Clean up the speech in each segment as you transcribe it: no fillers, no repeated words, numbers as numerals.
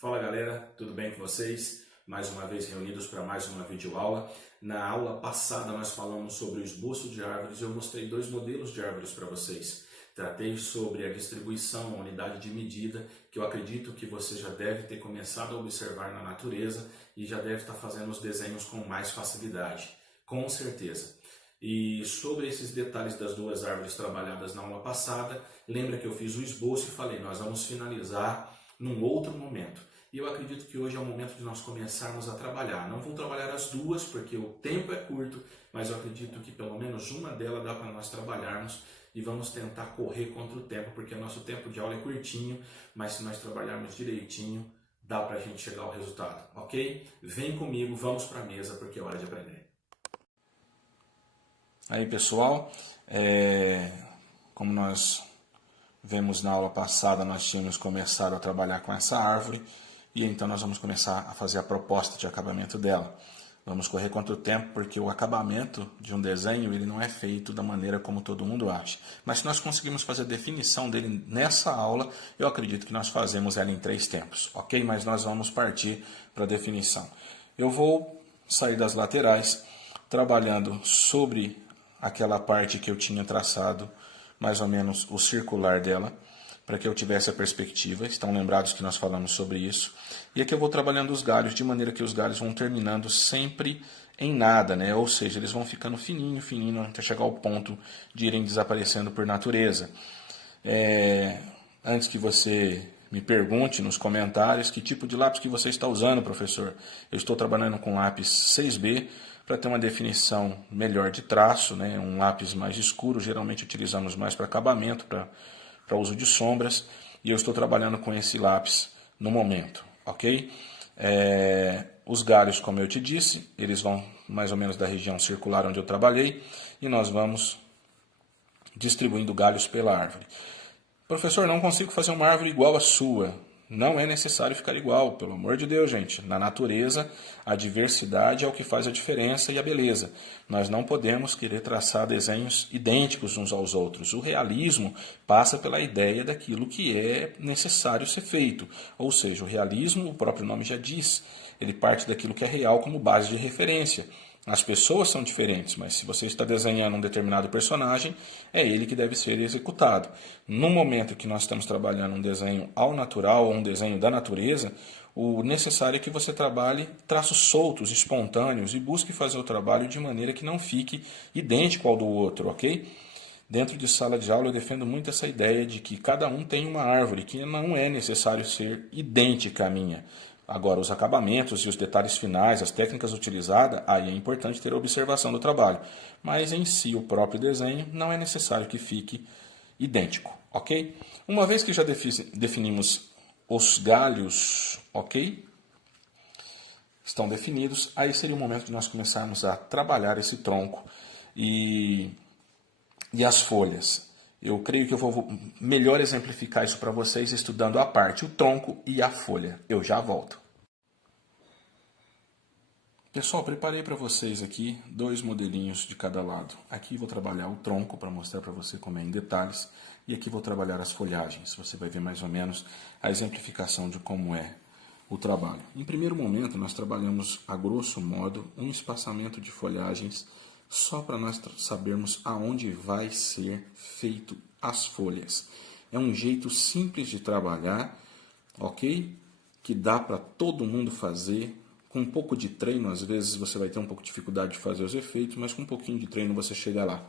Fala galera, tudo bem com vocês? Mais uma vez reunidos para mais uma videoaula. Na aula passada nós falamos sobre o esboço de árvores e eu mostrei dois modelos de árvores para vocês. Tratei sobre a distribuição, a unidade de medida, que eu acredito que você já deve ter começado a observar na natureza e já deve estar fazendo os desenhos com mais facilidade, com certeza. E sobre esses detalhes das duas árvores trabalhadas na aula passada, lembra que eu fiz o esboço e falei, nós vamos finalizar num outro momento. E eu acredito que hoje é o momento de nós começarmos a trabalhar. Não vou trabalhar as duas porque o tempo é curto, mas eu acredito que pelo menos uma delas dá para nós trabalharmos e vamos tentar correr contra o tempo, porque nosso tempo de aula é curtinho, mas se nós trabalharmos direitinho, dá para a gente chegar ao resultado, ok? Vem comigo, vamos para a mesa porque é hora de aprender. Aí pessoal, como nós vemos na aula passada, nós tínhamos começado a trabalhar com essa árvore e então nós vamos começar a fazer a proposta de acabamento dela. Vamos correr contra o tempo porque o acabamento de um desenho ele não é feito da maneira como todo mundo acha. Mas se nós conseguimos fazer a definição dele nessa aula, eu acredito que nós fazemos ela em 3 tempos, ok? Mas nós vamos partir para a definição. Eu vou sair das laterais, trabalhando sobre aquela parte que eu tinha traçado, mais ou menos o circular dela, para que eu tivesse a perspectiva. Estão lembrados que nós falamos sobre isso. E aqui eu vou trabalhando os galhos, de maneira que os galhos vão terminando sempre em nada, né? Ou seja, eles vão ficando fininho, fininho, até chegar ao ponto de irem desaparecendo por natureza. Antes que você me pergunte nos comentários que tipo de lápis que você está usando, professor. Eu estou trabalhando com lápis 6B, para ter uma definição melhor de traço, né? Um lápis mais escuro, geralmente utilizamos mais para acabamento, para uso de sombras, e eu estou trabalhando com esse lápis no momento, ok? Os galhos, como eu te disse, eles vão mais ou menos da região circular onde eu trabalhei, e nós vamos distribuindo galhos pela árvore. Professor, não consigo fazer uma árvore igual à sua. Não é necessário ficar igual, pelo amor de Deus, gente. Na natureza, a diversidade é o que faz a diferença e a beleza. Nós não podemos querer traçar desenhos idênticos uns aos outros. O realismo passa pela ideia daquilo que é necessário ser feito. Ou seja, o realismo, o próprio nome já diz, ele parte daquilo que é real como base de referência. As pessoas são diferentes, mas se você está desenhando um determinado personagem, é ele que deve ser executado. No momento que nós estamos trabalhando um desenho ao natural, ou um desenho da natureza, o necessário é que você trabalhe traços soltos, espontâneos, e busque fazer o trabalho de maneira que não fique idêntico ao do outro, ok? Dentro de sala de aula eu defendo muito essa ideia de que cada um tem uma árvore, que não é necessário ser idêntica à minha. Agora, os acabamentos e os detalhes finais, as técnicas utilizadas, aí é importante ter a observação do trabalho. Mas em si, o próprio desenho, não é necessário que fique idêntico, ok? Uma vez que já definimos os galhos, ok? Estão definidos, aí seria o momento de nós começarmos a trabalhar esse tronco e as folhas. Eu creio que eu vou melhor exemplificar isso para vocês estudando a parte, o tronco e a folha. Eu já volto. Pessoal, preparei para vocês aqui 2 modelinhos de cada lado. Aqui vou trabalhar o tronco para mostrar para você como é em detalhes. E aqui vou trabalhar as folhagens. Você vai ver mais ou menos a exemplificação de como é o trabalho. Em primeiro momento, nós trabalhamos a grosso modo um espaçamento de folhagens só para nós sabermos aonde vai ser feito as folhas. É um jeito simples de trabalhar, ok? Que dá para todo mundo fazer. Com um pouco de treino, às vezes você vai ter um pouco de dificuldade de fazer os efeitos, mas com um pouquinho de treino você chega lá.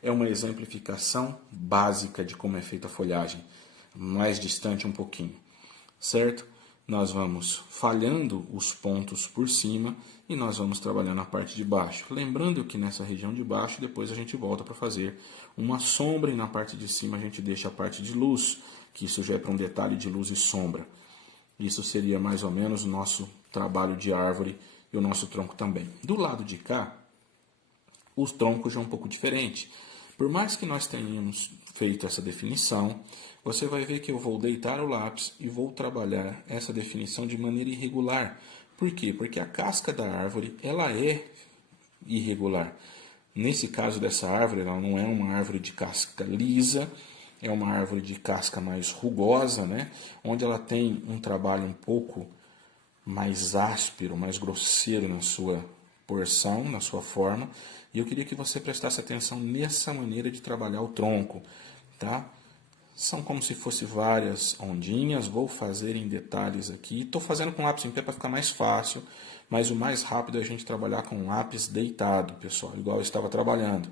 É uma exemplificação básica de como é feita a folhagem, mais distante um pouquinho, certo? Nós vamos falhando os pontos por cima e nós vamos trabalhando a parte de baixo. Lembrando que nessa região de baixo, depois a gente volta para fazer uma sombra e na parte de cima a gente deixa a parte de luz, que isso já é para um detalhe de luz e sombra. Isso seria mais ou menos o nosso trabalho de árvore e o nosso tronco também. Do lado de cá, o tronco já é um pouco diferente. Por mais que nós tenhamos feito essa definição, você vai ver que eu vou deitar o lápis e vou trabalhar essa definição de maneira irregular. Por quê? Porque a casca da árvore ela é irregular. Nesse caso dessa árvore, ela não é uma árvore de casca lisa, é uma árvore de casca mais rugosa, né? Onde ela tem um trabalho um pouco mais áspero, mais grosseiro na sua porção, na sua forma. E eu queria que você prestasse atenção nessa maneira de trabalhar o tronco, tá? São como se fosse várias ondinhas, vou fazer em detalhes aqui. Estou fazendo com lápis em pé para ficar mais fácil, mas o mais rápido é a gente trabalhar com lápis deitado, pessoal, igual eu estava trabalhando.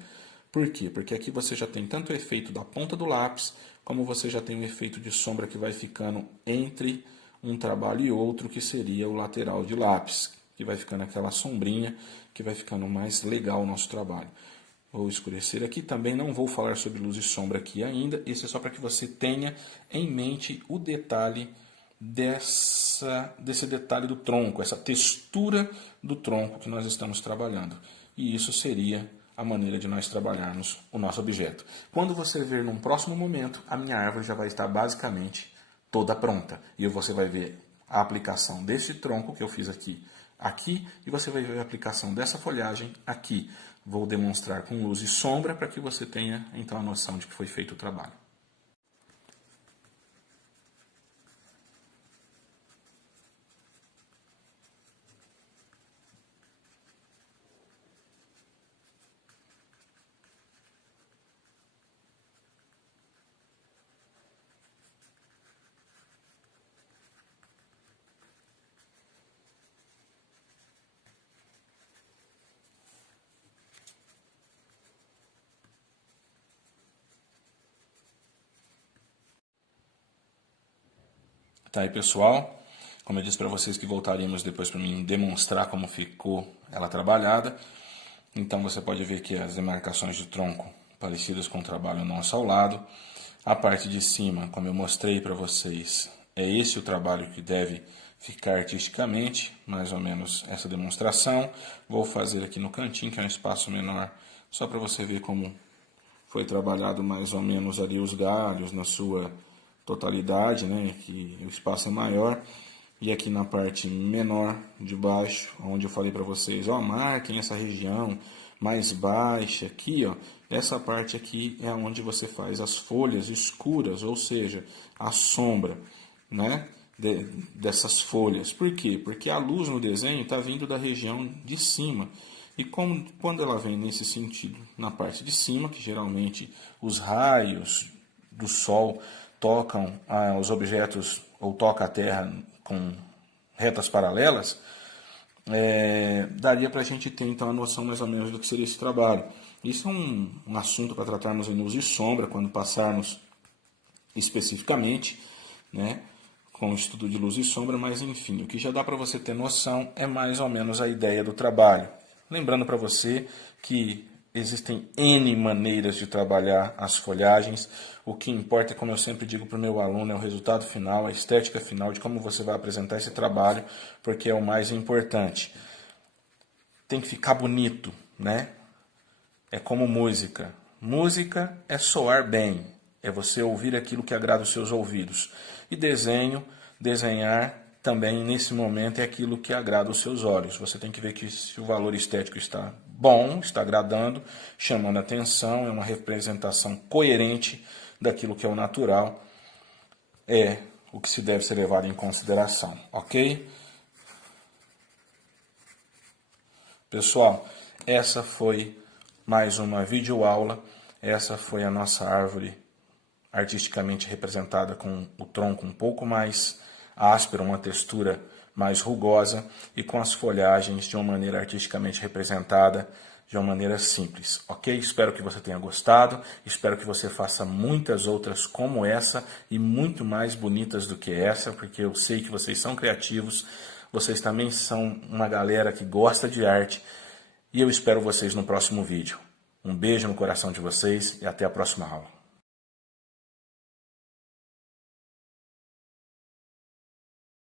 Por quê? Porque aqui você já tem tanto o efeito da ponta do lápis, como você já tem o efeito de sombra que vai ficando entre um trabalho e outro, que seria o lateral de lápis, que vai ficando aquela sombrinha, que vai ficando mais legal o nosso trabalho. Vou escurecer aqui, também não vou falar sobre luz e sombra aqui ainda, isso é só para que você tenha em mente o detalhe desse detalhe do tronco, essa textura do tronco que nós estamos trabalhando. E isso seria a maneira de nós trabalharmos o nosso objeto. Quando você ver num próximo momento, a minha árvore já vai estar basicamente toda pronta. E você vai ver a aplicação desse tronco que eu fiz aqui, e você vai ver a aplicação dessa folhagem aqui. Vou demonstrar com luz e sombra para que você tenha então a noção de que foi feito o trabalho. Tá aí, pessoal, como eu disse para vocês que voltaríamos depois para mim demonstrar como ficou ela trabalhada. Então você pode ver que as demarcações de tronco parecidas com o trabalho nosso ao lado. A parte de cima, como eu mostrei para vocês, é esse o trabalho que deve ficar artisticamente, mais ou menos essa demonstração. Vou fazer aqui no cantinho, que é um espaço menor, só para você ver como foi trabalhado mais ou menos ali os galhos na sua totalidade, né, que o espaço é maior. E aqui na parte menor de baixo, onde eu falei para vocês, ó, marquem essa região mais baixa aqui, ó, essa parte aqui é onde você faz as folhas escuras, ou seja, a sombra, né, dessas folhas. Por quê? Porque a luz no desenho está vindo da região de cima. E quando ela vem nesse sentido, na parte de cima, que geralmente os raios do sol tocam os objetos ou toca a terra com retas paralelas, daria para a gente ter então a noção mais ou menos do que seria esse trabalho. Isso é um assunto para tratarmos em luz e sombra, quando passarmos especificamente, né, com o estudo de luz e sombra, mas enfim, o que já dá para você ter noção é mais ou menos a ideia do trabalho. Lembrando para você que existem N maneiras de trabalhar as folhagens. O que importa, como eu sempre digo para o meu aluno, é o resultado final, a estética final de como você vai apresentar esse trabalho, porque é o mais importante. Tem que ficar bonito, né? É como música. Música é soar bem, é você ouvir aquilo que agrada os seus ouvidos. E desenhar também nesse momento é aquilo que agrada os seus olhos. Você tem que ver que se o valor estético está bom, está agradando, chamando a atenção, é uma representação coerente daquilo que é o natural, é o que se deve ser levado em consideração, ok? Pessoal, essa foi mais uma videoaula, essa foi a nossa árvore artisticamente representada com o tronco um pouco mais áspero, uma textura mais rugosa e com as folhagens de uma maneira artisticamente representada, de uma maneira simples, ok? Espero que você tenha gostado, espero que você faça muitas outras como essa e muito mais bonitas do que essa, porque eu sei que vocês são criativos, vocês também são uma galera que gosta de arte e eu espero vocês no próximo vídeo. Um beijo no coração de vocês e até a próxima aula.